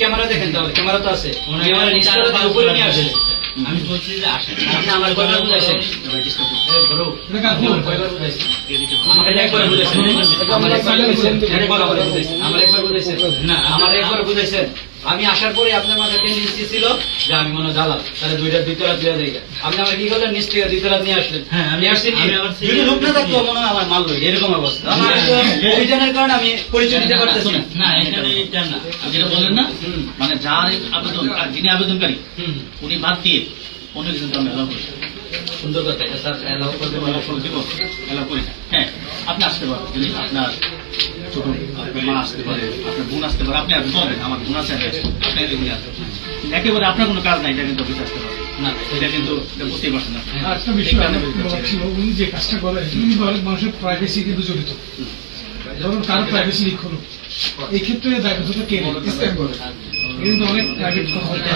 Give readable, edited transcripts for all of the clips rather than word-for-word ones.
Camera দেখেন, তাহলে camera তো আছে, ক্যামেরা নিচে উপরে নিয়ে আসেন। আমি বলছি যে আসেন, আপনি আমার কয়বার বুঝাইছেন? আমাকে একবার বুঝাইছেন, আমার একবার বুঝাইছেন না, আমার একবার বুঝাইছেন। আমি আসার পরে আপনার মাথায় টেন্ডেন্সি ছিল যে আমি মনে জ্বালাম, তাহলে দুইতলা দেওয়া যায়। আপনি আমার কি করলেন, নিচ থেকে দুইতলা নিয়ে আসলেন। হ্যাঁ, আমি আসছি, যদি লোক না থাকতো মনে হয় আমার মারলো, এরকম অবস্থা। আমার অভিযানের কারণে আমি পরিচয় দিতে পারতেছি না। এখানে না, যেটা বললেন না, মানে যার আবেদন, যিনি আবেদনকারী উনি বাদ দিয়ে অন্য কিছু আমি অ্যালাউ করি। সুন্দর কথা, এটা স্যার অ্যালাউ করতে অ্যালাউ করি না। হ্যাঁ, আপনি আসতে পারেন, যদি আপনার ছোট আপনার মা আসতে পারে, আপনার বোন আসতে পারে, আপনি আর বলবেন আমার বোন আছে, আপনি এগুলি আসবেন। একেবারে আপনার কোনো কাজ নাই, এটা কিন্তু অফিসে আসতে পারে না, এটা কিন্তু বুঝতেই পারছেন না। একটা বিষয় ছিল, উনি যে কাজটা করে কিন্তু অনেক মানুষের প্রাইভেসি কিন্তু জড়িত। ধরুন কারো প্রাইভেসি লিক হলো, এই ক্ষেত্রে দায়বদ্ধতা কে নেয়? কিন্তু অনেক প্রাইভেট কথা বলতে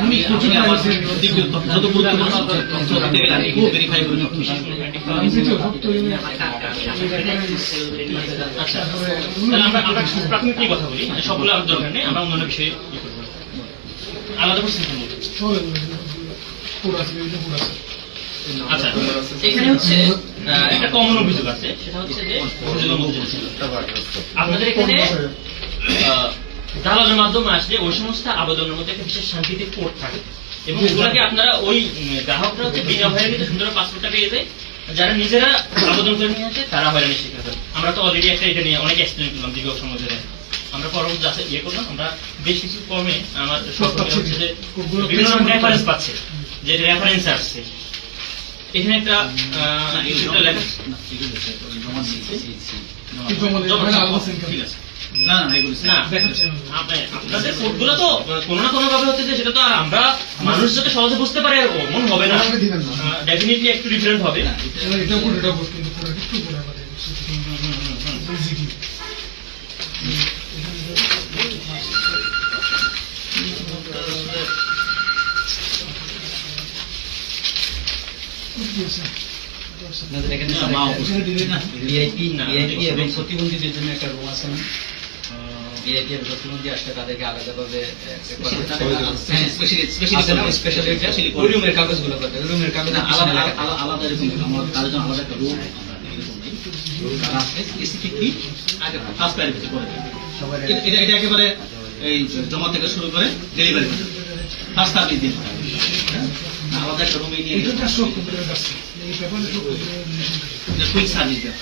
আমি আমার যত গুরুত্বপূর্ণ তথ্য দিতে গেলে আমি ভেরিফাই করি। আচ্ছা, তাহলে আমরা প্রাথমিক নিয়ে কথা বলি, সবগুলো আমার দরকার নেই, আমরা অন্যান্য বিষয়ে আলাদা করে চিন্তা করবো। আচ্ছা, এখানে হচ্ছে একটা কমন অভিযোগ আছে, সেটা হচ্ছে যে আপনাদের এখানে দালালের মাধ্যমে আসলে ওই সমস্ত আবেদনের মধ্যে একটা বিশেষ শান্তিতে কোড থাকে, এবং ওগুলোকে আপনারা ওই গ্রাহকরা হচ্ছে বিনা হয়রানিতে সুন্দর পাসপোর্টটা পেয়ে যায়। যারা নিজেরা আবেদন করে নিয়ে আসে তারা হয়রানি শিকার হয়। আমরা তো অলরেডি একটা এটা নিয়ে অনেক এক্সপ্লেন করলাম দীর্ঘ সময় ধরে। আমরা পরবর্তী আছে ইয়ে করলাম, আমরা বেশ কিছু কর্মে আমার সহকর্মীরা হচ্ছে যে বিভিন্ন রকম রেফারেন্স পাচ্ছে, যে রেফারেন্স আসছে। এখানে একটা আপনাদের কোডগুলো তো কোনো না কোনো ভাবে হচ্ছে যে সেটা তো আর আমরা মানুষ যাতে সহজে বুঝতে পারে এমন হবে না, ডেফিনেটলি একটু ডিফারেন্ট হবে। ভিআইপি এবং প্রতিবন্ধীদের জন্য একটা রুম আছে না? ভিআইপি এবং প্রতিবন্ধী আসলে তাদেরকে আলাদাভাবে ওই রুমের কাগজগুলো করতে, ওই রুমের কাগজ আলাদা এরকম আমার তার জন্য আলাদা একটা রুম এটা একেবারে এই জমা থেকে শুরু করে ডেলিভারি ফার্স্ট সার্ভিস দিয়ে আলাদা একটা রুমে নিয়ে কুইক সার্ভিস দেয়।